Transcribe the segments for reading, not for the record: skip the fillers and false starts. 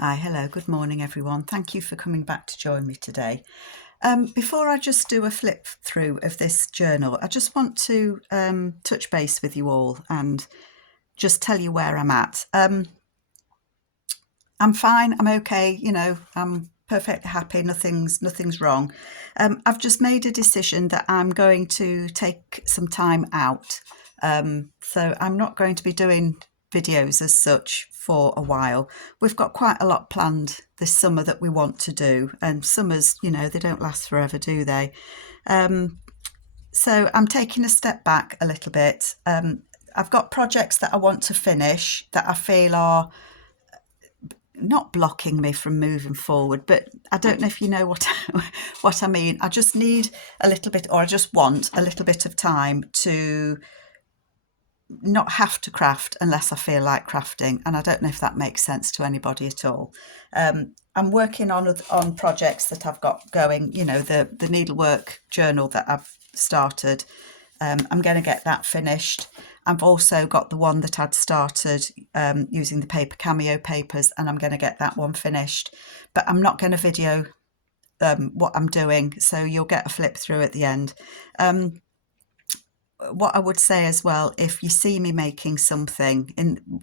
Hi, hello, good morning everyone. Thank you for coming back to join me today. Before I just do a flip through of this journal, I just want to touch base with you all and just tell you where I'm at. I'm fine, I'm okay, I'm perfectly happy, nothing's wrong. I've just made a decision that I'm going to take some time out. So I'm not going to be doing videos as such for a while. We've got quite a lot planned this summer that we want to do, and summers, they don't last forever, do they? So I'm taking a step back a little bit. I've got projects that I want to finish that I feel are not blocking me from moving forward, but I don't know if you know what I mean. I just need a little bit, or I just want a little bit of time to not have to craft unless I feel like crafting, and I don't know if that makes sense to anybody at all. I'm working on projects that I've got going. The needlework journal that I've started. I'm going to get that finished. I've also got the one that I'd started using the paper cameo papers, and I'm going to get that one finished. But I'm not going to video what I'm doing, so you'll get a flip through at the end. What I would say as well, if you see me making something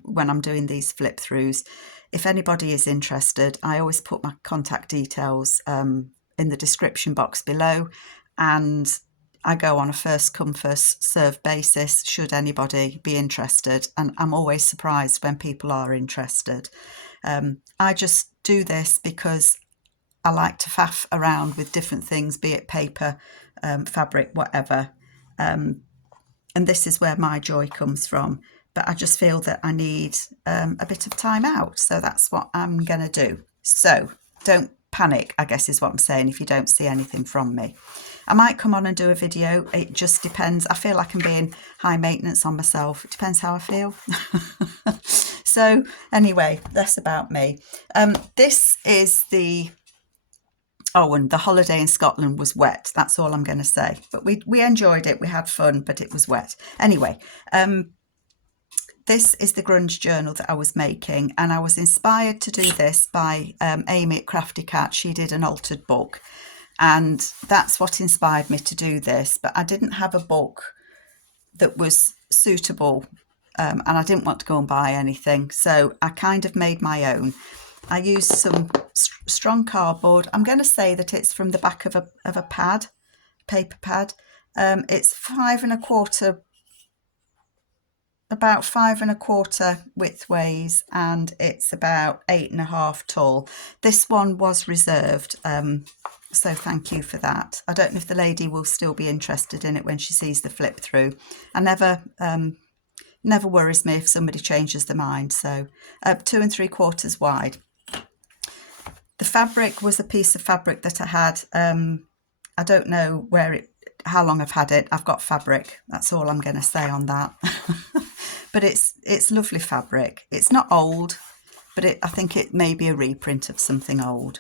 when I'm doing these flip throughs, if anybody is interested, I always put my contact details in the description box below, and I go on a first come first serve basis should anybody be interested, and I'm always surprised when people are interested. I just do this because I like to faff around with different things, be it paper, fabric, whatever. And this is where my joy comes from. But I just feel that I need a bit of time out. So that's what I'm going to do. So don't panic, I guess is what I'm saying, if you don't see anything from me. I might come on and do a video. It just depends. I feel like I'm being high maintenance on myself. It depends how I feel. So anyway, that's about me. This is the... Oh, and the holiday in Scotland was wet. That's all I'm going to say. But we enjoyed it. We had fun, but it was wet. Anyway, this is the grunge journal that I was making, and I was inspired to do this by Amy at Crafty Cat. She did an altered book, and that's what inspired me to do this. But I didn't have a book that was suitable, and I didn't want to go and buy anything. So I kind of made my own. I used some strong cardboard. I'm going to say that it's from the back of a pad, paper pad. It's 5 1/4, about 5 1/4 widthways, and it's about 8 1/2 tall. This one was reserved, so thank you for that. I don't know if the lady will still be interested in it when she sees the flip through. I never worries me if somebody changes their mind. So 2 3/4 wide. The fabric was a piece of fabric that I had. I don't know how long I've had it. I've got fabric. That's all I'm going to say on that. But it's lovely fabric. It's not old, but I think it may be a reprint of something old.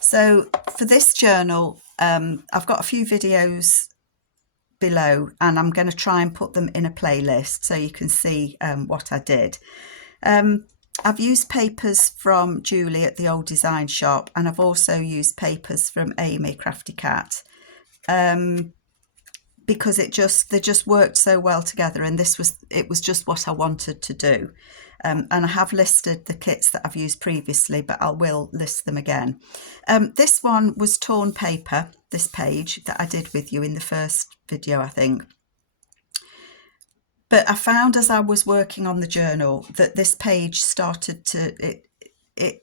So for this journal, I've got a few videos below, and I'm going to try and put them in a playlist so you can see what I did. I've used papers from Julie at the Old Design Shop, and I've also used papers from Amy Crafty Cat, because they just worked so well together, and it was just what I wanted to do. And I have listed the kits that I've used previously, but I will list them again. This one was torn paper, this page that I did with you in the first video, I think. But I found as I was working on the journal that this page started to, it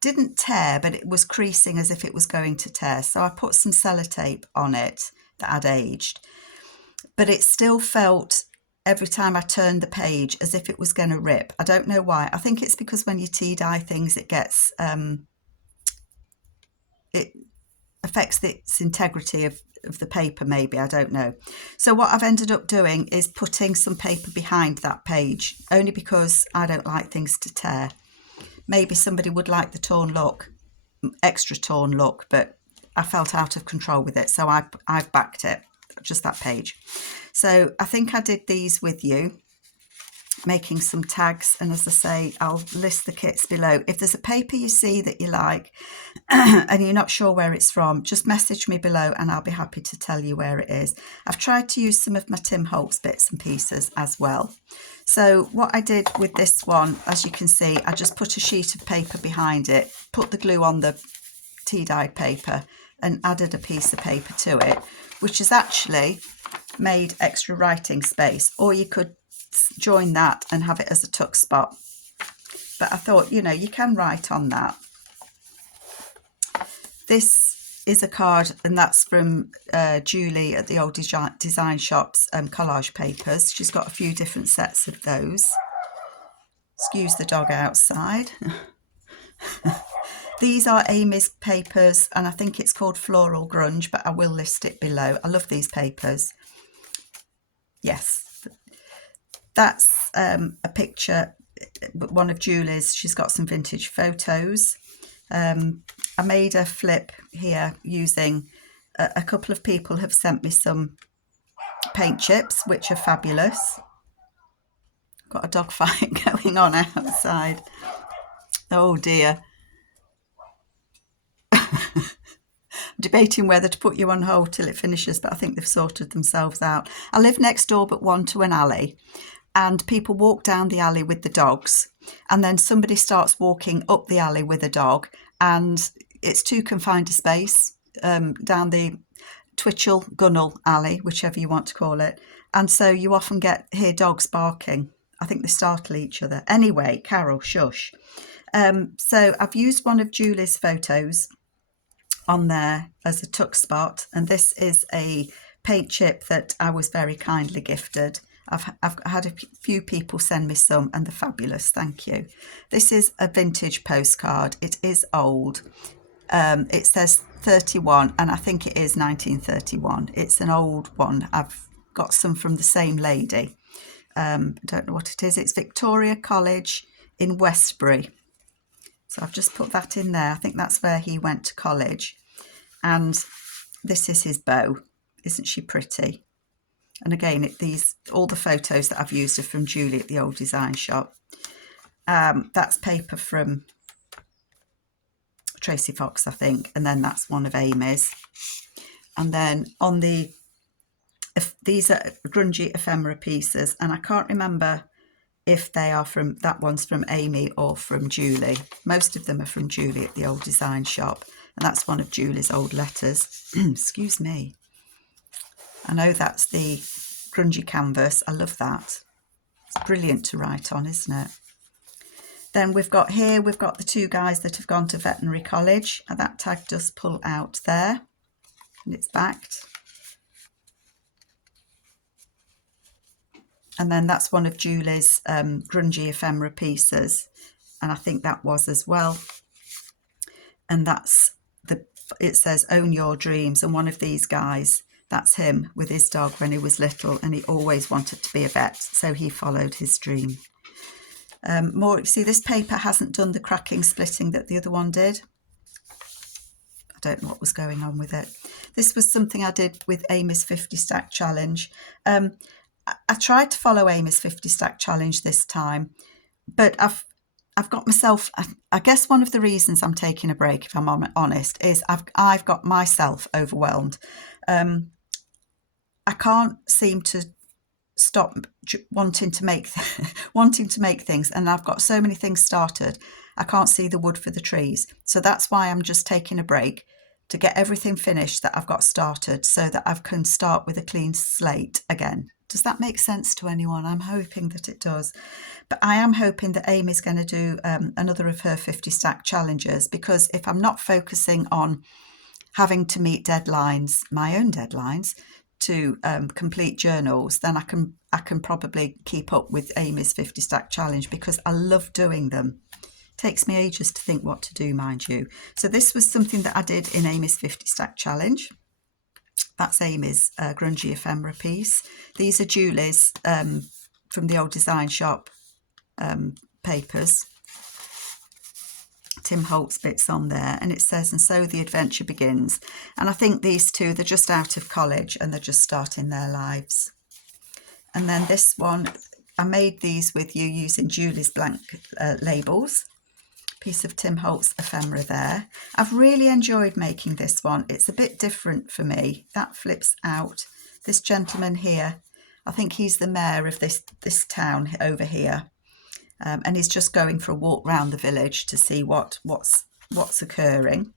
didn't tear, but it was creasing as if it was going to tear. So I put some sellotape on it that I'd aged, but it still felt every time I turned the page as if it was going to rip. I don't know why. I think it's because when you tea dye things, it gets, it affects its integrity of the paper, maybe, I don't know. So what I've ended up doing is putting some paper behind that page, only because I don't like things to tear. Maybe somebody would like the torn look, extra torn look, but I felt out of control with it, so I've backed it, just that page. So I think I did these with you. making some tags, and as I say, I'll list the kits below. If there's a paper you see that you like and you're not sure where it's from, just message me below and I'll be happy to tell you where it is. I've tried to use some of my Tim Holtz bits and pieces as well. So what I did with this one, as you can see, I just put a sheet of paper behind it, put the glue on the tea-dyed paper and added a piece of paper to it, which has actually made extra writing space, or you could join that and have it as a tuck spot. But I thought, you know, you can write on that. This is a card, and that's from Julie at the Old Design Shop's collage papers. She's got a few different sets of those. Excuse the dog outside. These are Amy's papers, and I think it's called Floral Grunge, but I will list it below. I love these papers. Yes, that's a picture, one of Julie's. She's got some vintage photos. I made a flip here using a couple of people have sent me some paint chips, which are fabulous. Got a dog fight going on outside. Oh dear. I'm debating whether to put you on hold till it finishes, but I think they've sorted themselves out. I live next door but one to an alley, and people walk down the alley with the dogs, and then somebody starts walking up the alley with a dog, and it's too confined a space down the Twitchell Gunnell alley, whichever you want to call it, and so you often hear dogs barking. I think they startle each other. Anyway, Carol, shush. So I've used one of Julie's photos on there as a tuck spot, and this is a paint chip that I was very kindly gifted. I've had a few people send me some, and they're fabulous, thank you. This is a vintage postcard. It is old. It says 31, and I think it is 1931. It's an old one. I've got some from the same lady. I don't know what it is. It's Victoria College in Westbury. So I've just put that in there. I think that's where he went to college. And this is his bow. Isn't she pretty? And again, all the photos that I've used are from Julie at the Old Design Shop. That's paper from Tracy Fox, I think. And then that's one of Amy's. And then on these are grungy ephemera pieces. And I can't remember if they are that one's from Amy or from Julie. Most of them are from Julie at the Old Design Shop. And that's one of Julie's old letters. Excuse me. I know that's the grungy canvas. I love that. It's brilliant to write on, isn't it? Then we've got the two guys that have gone to veterinary college. And that tag does pull out there. And it's backed. And then that's one of Julie's grungy ephemera pieces. And I think that was as well. And it says Own Your Dreams. And one of these guys, that's him with his dog when he was little. And he always wanted to be a vet. So he followed his dream. See, this paper hasn't done the cracking, splitting that the other one did. I don't know what was going on with it. This was something I did with Amy's 50 Stack Challenge. I tried to follow Amy's 50 Stack Challenge this time, but I've got myself, I guess one of the reasons I'm taking a break, if I'm honest, is I've got myself overwhelmed. I can't seem to stop wanting to make things, and I've got so many things started, I can't see the wood for the trees. So that's why I'm just taking a break to get everything finished that I've got started, so that I can start with a clean slate again. Does that make sense to anyone? I'm hoping that it does. But I am hoping that Amy's going to do another of her 50 stack challenges, because if I'm not focusing on having to meet deadlines, my own deadlines, to complete journals, then I can probably keep up with Amy's 50 stack challenge, because I love doing them. It takes me ages to think what to do, mind you. So this was something that I did in Amy's 50 stack challenge. That's Amy's grungy ephemera piece. These are Julie's from the Old Design Shop papers. Tim Holtz bits on there, and it says, and so the adventure begins. And I think these two, they're just out of college and they're just starting their lives. And then this one, I made these with you using Julie's blank labels. Piece of Tim Holtz ephemera there. I've really enjoyed making this one. It's a bit different for me. That flips out. This gentleman here, I think he's the mayor of this town over here, and he's just going for a walk round the village to see what's occurring.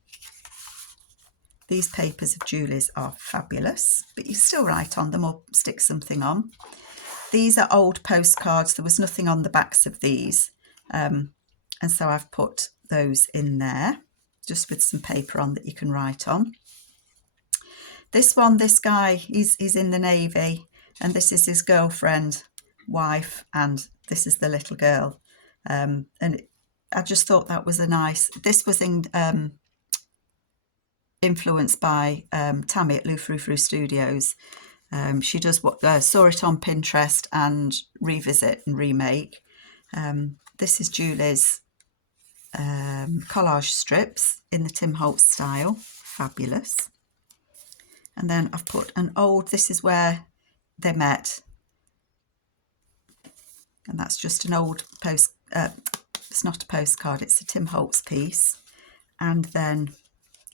These papers of Julie's are fabulous, but you still write on them or stick something on. These are old postcards. There was nothing on the backs of these. And so I've put those in there, just with some paper on that you can write on. This one, this guy, he's in the Navy, and this is his girlfriend, wife, and this is the little girl. And I just thought that was a nice, this was influenced by Tammy at Lou Frou Frou Studios. She does saw it on Pinterest and revisit and remake. This is Julie's collage strips in the Tim Holtz style, fabulous. And then I've put an old, this is where they met, and that's just an old post, it's not a postcard, it's a Tim Holtz piece. And then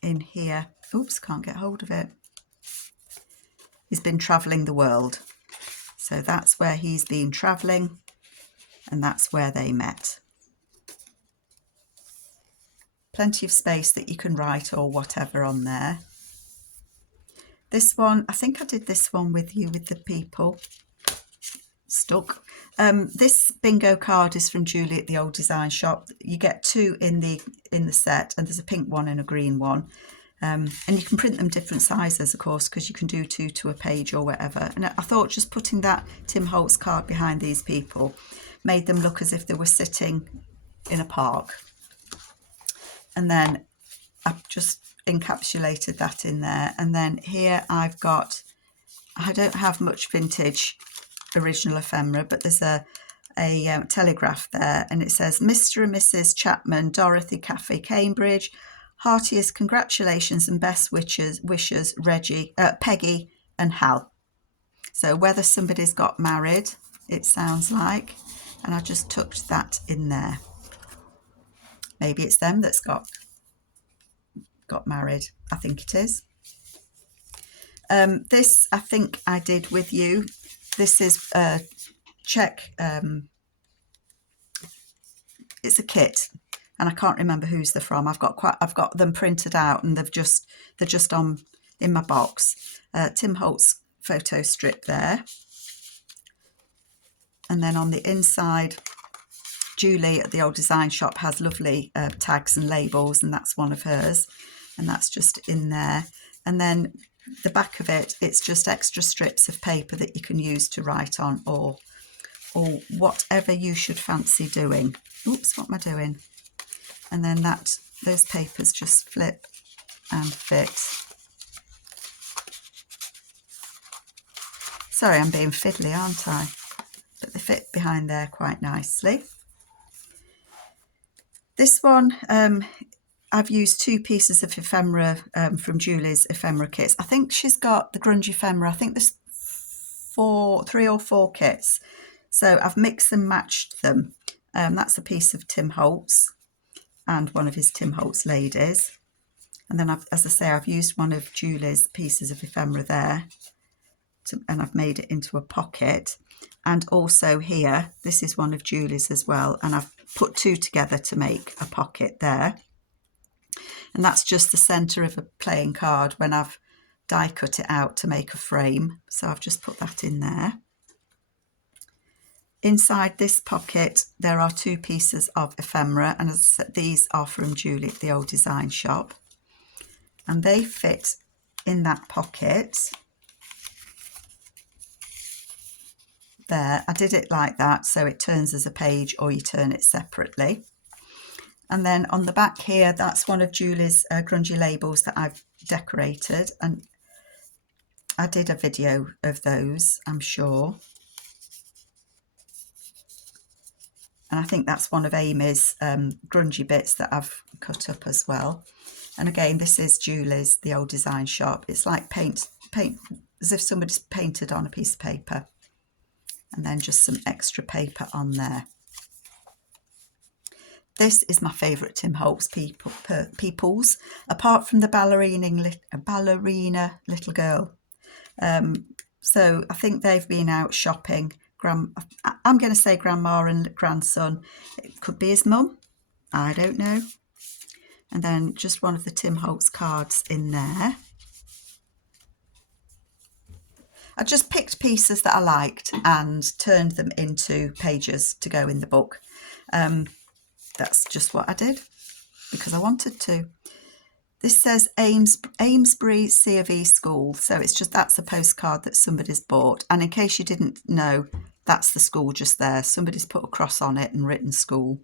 in here, oops, can't get hold of it, he's been travelling the world, so that's where he's been travelling, and that's where they met. Plenty of space that you can write or whatever on there. This one, I think I did this one with you with the people stuck. This bingo card is from Julie at the Old Design Shop. You get two in the set, and there's a pink one and a green one. And you can print them different sizes, of course, because you can do 2 to a page or whatever. And I thought just putting that Tim Holtz card behind these people made them look as if they were sitting in a park. And then I've just encapsulated that in there. And then here I've got, I don't have much vintage original ephemera, but there's a telegraph there, and it says, Mr. and Mrs. Chapman, Dorothy, Cafe, Cambridge, heartiest congratulations and best wishes, Reggie, Peggy and Hal. So whether somebody's got married, it sounds like, and I just tucked that in there. Maybe it's them that's got married. I think it is. This I think I did with you. This is check. It's a kit, and I can't remember who's they're from. I've got them printed out, and they're just on in my box. Tim Holtz photo strip there, and then on the inside, Julie at the Old Design Shop has lovely tags and labels, and that's one of hers, and that's just in there. And then the back of it, it's just extra strips of paper that you can use to write on, or whatever you should fancy doing. Oops, what am I doing? And then those papers just flip and fit. Sorry, I'm being fiddly, aren't I? But they fit behind there quite nicely. This one, I've used 2 pieces of ephemera from Julie's ephemera kits. I think she's got the grunge ephemera. I think there's 3 or 4 kits. So I've mixed and matched them. That's a piece of Tim Holtz and one of his Tim Holtz ladies. And then, as I say, I've used one of Julie's pieces of ephemera there, and I've made it into a pocket. And also here, this is one of Julie's as well, and I've put 2 together to make a pocket there. And that's just the centre of a playing card when I've die cut it out to make a frame. So I've just put that in there. Inside this pocket, there are 2 pieces of ephemera, and as I said, these are from Julie at the Old Design Shop. And they fit in that pocket. There, I did it like that, so it turns as a page, or you turn it separately. And then on the back here, that's one of Julie's grungy labels that I've decorated, and I did a video of those, I'm sure. And I think that's one of Amy's grungy bits that I've cut up as well. And again, this is Julie's, the Old Design Shop. It's like paint as if somebody's painted on a piece of paper. and then just some extra paper on there. This is my favourite Tim Holtz peoples, apart from the ballerina little girl. So I think they've been out shopping. I'm going to say grandma and grandson. It could be his mum. I don't know. And then just one of the Tim Holtz cards in there. I just picked pieces that I liked and turned them into pages to go in the book. That's just what I did because I wanted to. This says Amesbury C of E School. So it's just, that's a postcard that somebody's bought. And in case you didn't know, that's the school just there. Somebody's put a cross on it and written school.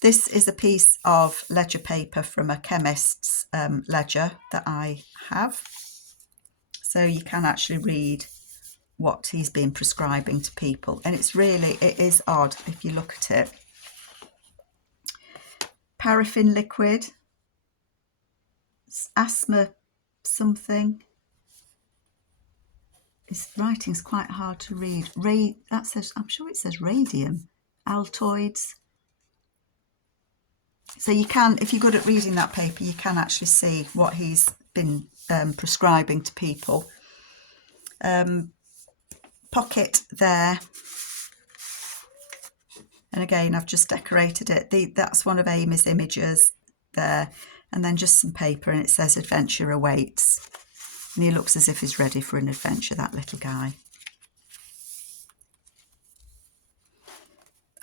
This is a piece of ledger paper from a chemist's ledger that I have. So you can actually read what he's been prescribing to people. And it is odd if you look at it. Paraffin liquid, asthma something. His writing's quite hard to read. That says, I'm sure it says radium, Altoids. So you can, if you're good at reading that paper, you can actually see what he's been prescribing to people. Pocket there. And again, I've just decorated it. That's one of Amy's images there. And then just some paper, and it says adventure awaits. And he looks as if he's ready for an adventure, that little guy.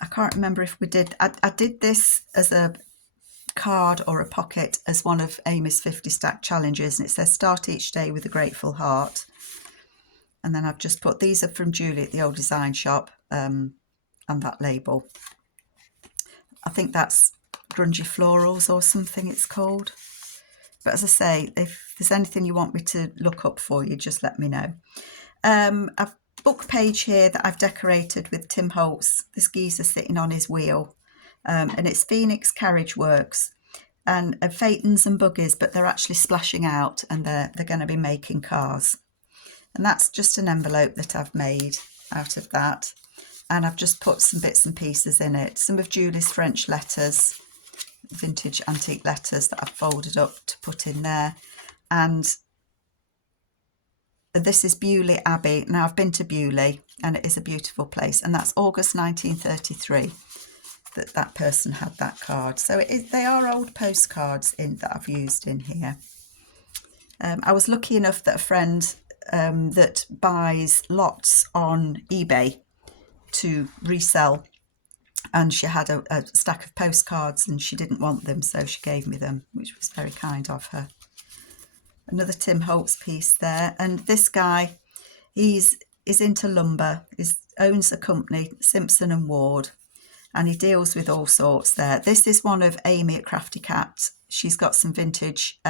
I can't remember if we did. I did this as a card or a pocket as one of Amy's 50 stack challenges, and it says start each day with a grateful heart. And then I've just put, these are from Julie at the Old Design Shop, and that label. I think that's Grungy Florals or something it's called. But as I say, if there's anything you want me to look up for you, just let me know. A book page here that I've decorated with Tim Holtz, this geezer sitting on his wheel. And it's Phoenix Carriage Works and Phaetons and buggies, but they're actually splashing out and they're going to be making cars. And that's just an envelope that I've made out of that. And I've just put some bits and pieces in it. Some of Julie's French letters, vintage antique letters that I've folded up to put in there. And this is Beaulieu Abbey. Now, I've been to Beaulieu and it is a beautiful place. And that's August 1933 that person had that card. So they are old postcards that I've used in here. I was lucky enough that a friend that buys lots on eBay to resell, and she had a stack of postcards and she didn't want them, so she gave me them, which was very kind of her. Another Tim Holtz piece there, and this guy, is into lumber, owns a company, Simpson and Ward, and he deals with all sorts there. This is one of Amy at Crafty Cat. She's got some vintage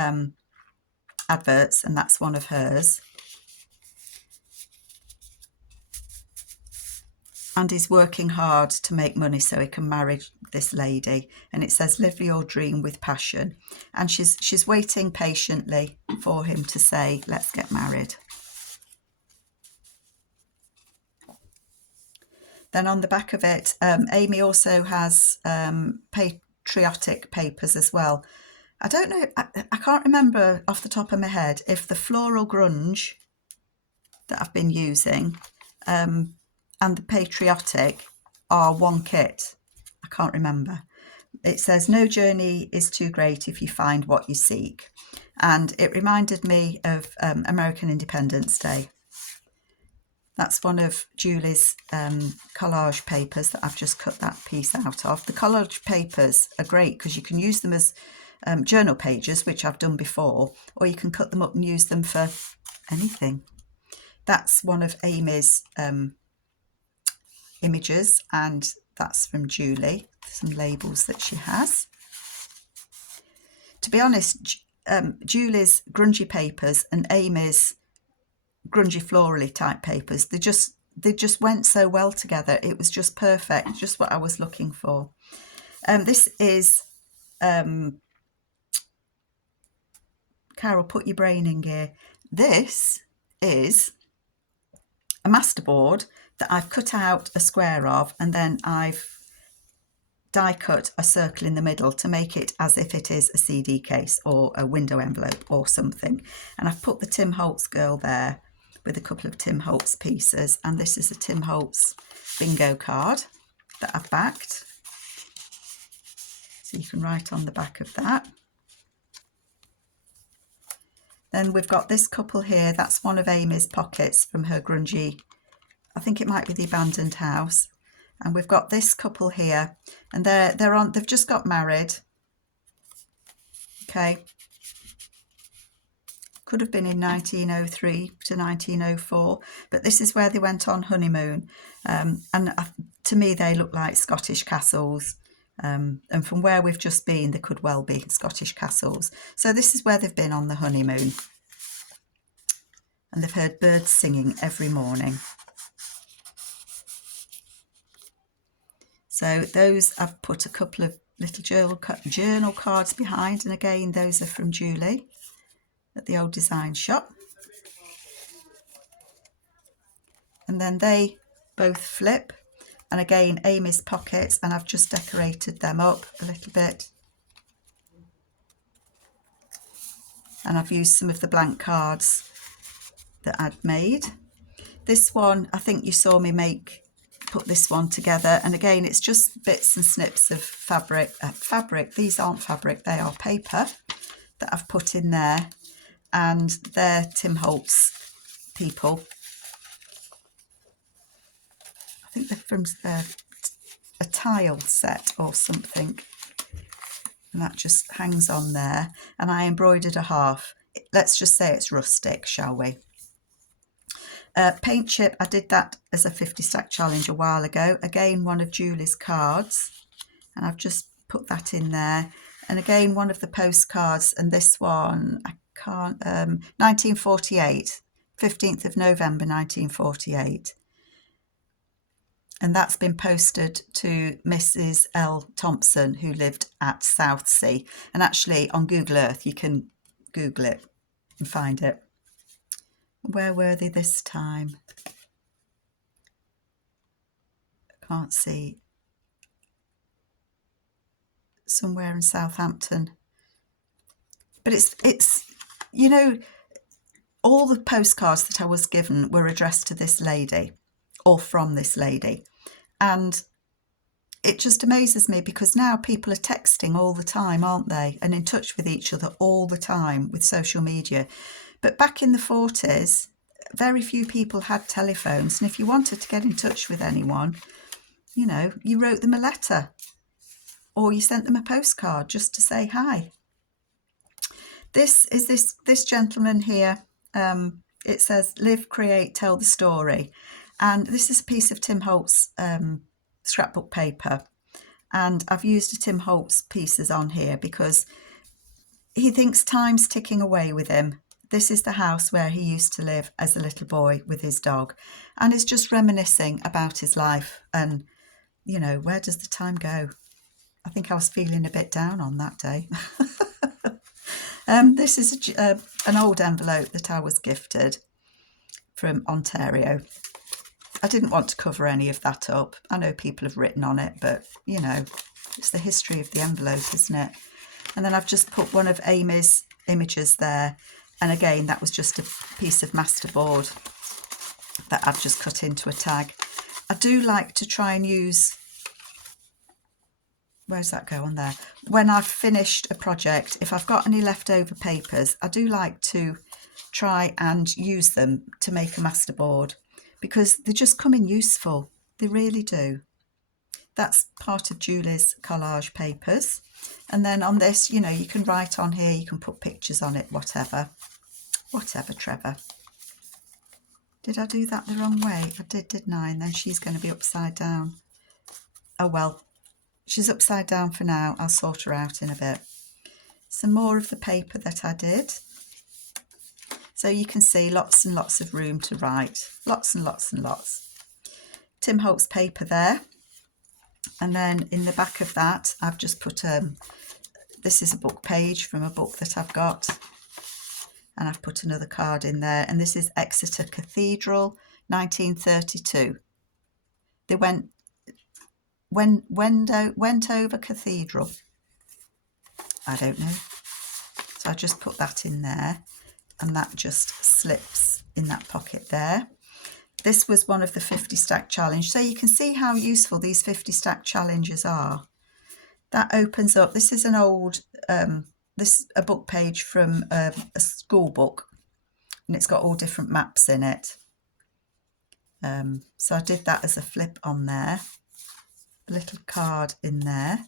adverts, and that's one of hers. And he's working hard to make money so he can marry this lady. And it says, live your dream with passion. And she's waiting patiently for him to say, let's get married. Then on the back of it, Amy also has patriotic papers as well. I don't know, I can't remember off the top of my head if the floral grunge that I've been using and the patriotic are one kit. I can't remember. It says, no journey is too great if you find what you seek. And it reminded me of American Independence Day. That's one of Julie's collage papers that I've just cut that piece out of. The collage papers are great because you can use them as journal pages, which I've done before, or you can cut them up and use them for anything. That's one of Amy's images, and that's from Julie, some labels that she has. To be honest, Julie's grungy papers and Amy's grungy florally type papers, they just went so well together. It was just perfect, just what I was looking for. This is Carol, put your brain in gear. This is a masterboard that I've cut out a square of, and then I've die cut a circle in the middle to make it as if it is a CD case or a window envelope or something. And I've put the Tim Holtz girl there with a couple of Tim Holtz pieces, and this is a Tim Holtz bingo card that I've backed. So you can write on the back of that. Then we've got this couple here. That's one of Amy's pockets from her grungy, I think it might be The Abandoned House. And we've got this couple here, and they've just got married. Okay. Could have been in 1903 to 1904, but this is where they went on honeymoon. And to me, they look like Scottish castles. And from where we've just been, they could well be Scottish castles. So this is where they've been on the honeymoon. And they've heard birds singing every morning. So those, I've put a couple of little journal cards behind. And again, those are from Julie at the Old Design Shop. And then they both flip. And again, Amy's pockets, and I've just decorated them up a little bit. And I've used some of the blank cards that I'd made. This one, I think you saw me put this one together. And again, it's just bits and snips of fabric. These aren't fabric, they are paper that I've put in there. And they're Tim Holtz people. I think they're from a tile set or something. And that just hangs on there. And I embroidered a half. Let's just say it's rustic, shall we? Paint chip, I did that as a 50 stack challenge a while ago. Again, one of Julie's cards. And I've just put that in there. And again, one of the postcards. And this one, I can't, 1948, 15th of November, 1948. And that's been posted to Mrs. L. Thompson, who lived at Southsea. And actually on Google Earth, you can Google it and find it. Where were they this time? Can't see. Somewhere in Southampton. But it's you know, all the postcards that I was given were addressed to this lady or from this lady. And it just amazes me because now people are texting all the time, aren't they? And in touch with each other all the time with social media. But back in the 40s, very few people had telephones. And if you wanted to get in touch with anyone, you know, you wrote them a letter or you sent them a postcard just to say hi. This is this gentleman here. It says, live, create, tell the story. And this is a piece of Tim Holtz scrapbook paper. And I've used a Tim Holtz pieces on here because he thinks time's ticking away with him. This is the house where he used to live as a little boy with his dog. And is just reminiscing about his life. And, you know, where does the time go? I think I was feeling a bit down on that day. This is an old envelope that I was gifted from Ontario. I didn't want to cover any of that up. I know people have written on it, but, you know, it's the history of the envelope, isn't it? And then I've just put one of Amy's images there. And again, that was just a piece of masterboard that I've just cut into a tag. I do like to try and use... Where's that go on there? When I've finished a project, if I've got any leftover papers, I do like to try and use them to make a masterboard because they just come in useful. They really do. That's part of Julie's collage papers. And then on this, you know, you can write on here, you can put pictures on it, whatever. Whatever, Trevor. Did I do that the wrong way? I did, didn't I? And then she's going to be upside down. Oh, well. She's upside down for now. I'll sort her out in a bit. Some more of the paper that I did. So you can see lots and lots of room to write. Lots and lots and lots. Tim Holtz paper there. And then in the back of that, I've just put, this is a book page from a book that I've got. And I've put another card in there. And this is Exeter Cathedral, 1932. They went over cathedral. I don't know. So I just put that in there, and that just slips in that pocket there. This was one of the 50 stack challenge. So you can see how useful these 50 stack challenges are. That opens up. This is an old, a book page from a school book, and it's got all different maps in it. So I did that as a flip on there. A little card in there.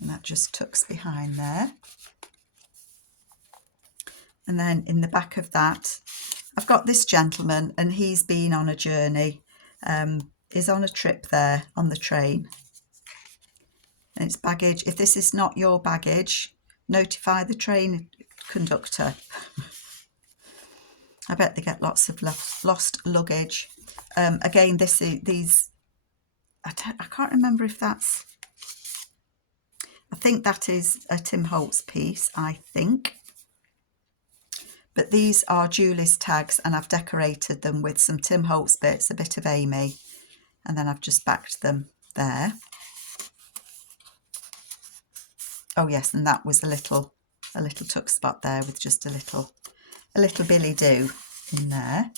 And that just tucks behind there. And then in the back of that, I've got this gentleman, and he's been on a journey. Is on a trip there on the train. And it's baggage. If this is not your baggage, notify the train conductor. I bet they get lots of lost luggage. Again, these. I can't remember if that's. I think that is a Tim Holtz piece, I think. But these are Julie's tags, and I've decorated them with some Tim Holtz bits, a bit of Amy, and then I've just backed them there. Oh yes, and that was a little tuck spot there with just a little Billy Do in there.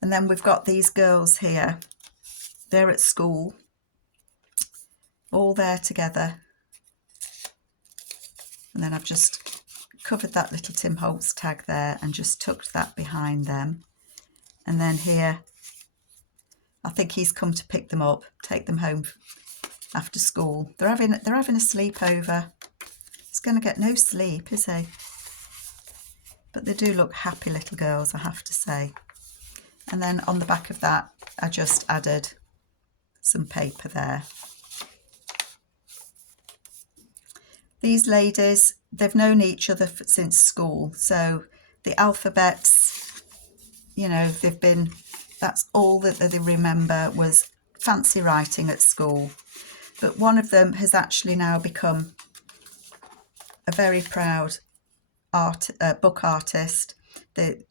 And then we've got these girls here. They're at school, all there together. And then I've just covered that little Tim Holtz tag there and just tucked that behind them. And then here, I think he's come to pick them up, take them home after school. They're having a sleepover. He's going to get no sleep, is he? But they do look happy little girls, I have to say. And then on the back of that, I just added some paper there. These ladies, they've known each other since school. So the alphabets, you know, that's all that they remember was fancy writing at school. But one of them has actually now become a very proud book artist.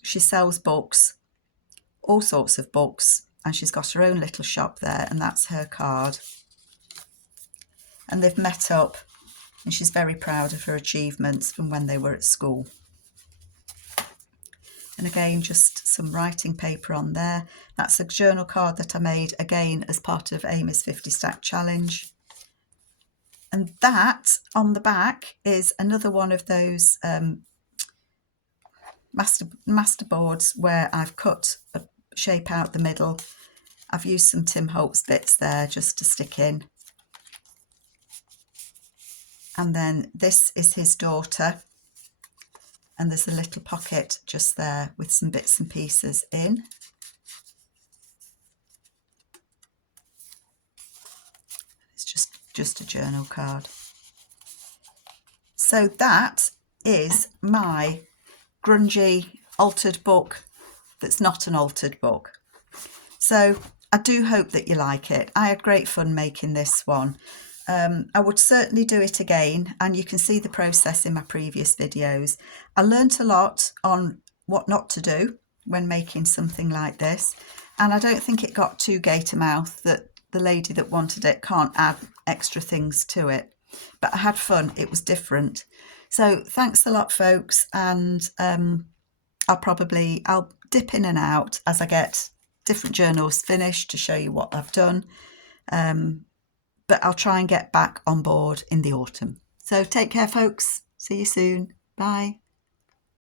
She sells books, all sorts of books, and she's got her own little shop there, and that's her card. And they've met up, and she's very proud of her achievements from when they were at school. And again, just some writing paper on there. That's a journal card that I made, again, as part of Amy's 50 Stack Challenge. And that, on the back, is another one of those master boards where I've cut a shape out the middle. I've used some Tim Holtz bits there just to stick in. And then this is his daughter. And there's a little pocket just there with some bits and pieces in. It's just a journal card. So that is my grungy altered book that's not an altered book. So I do hope that you like it. I had great fun making this one. I would certainly do it again, and you can see the process in my previous videos. I learnt a lot on what not to do when making something like this, and I don't think it got too gator mouth that the lady that wanted it can't add extra things to it. But I had fun, it was different. So thanks a lot, folks, and I'll dip in and out as I get different journals finished to show you what I've done. But I'll try and get back on board in the autumn. So take care, folks. See you soon. Bye.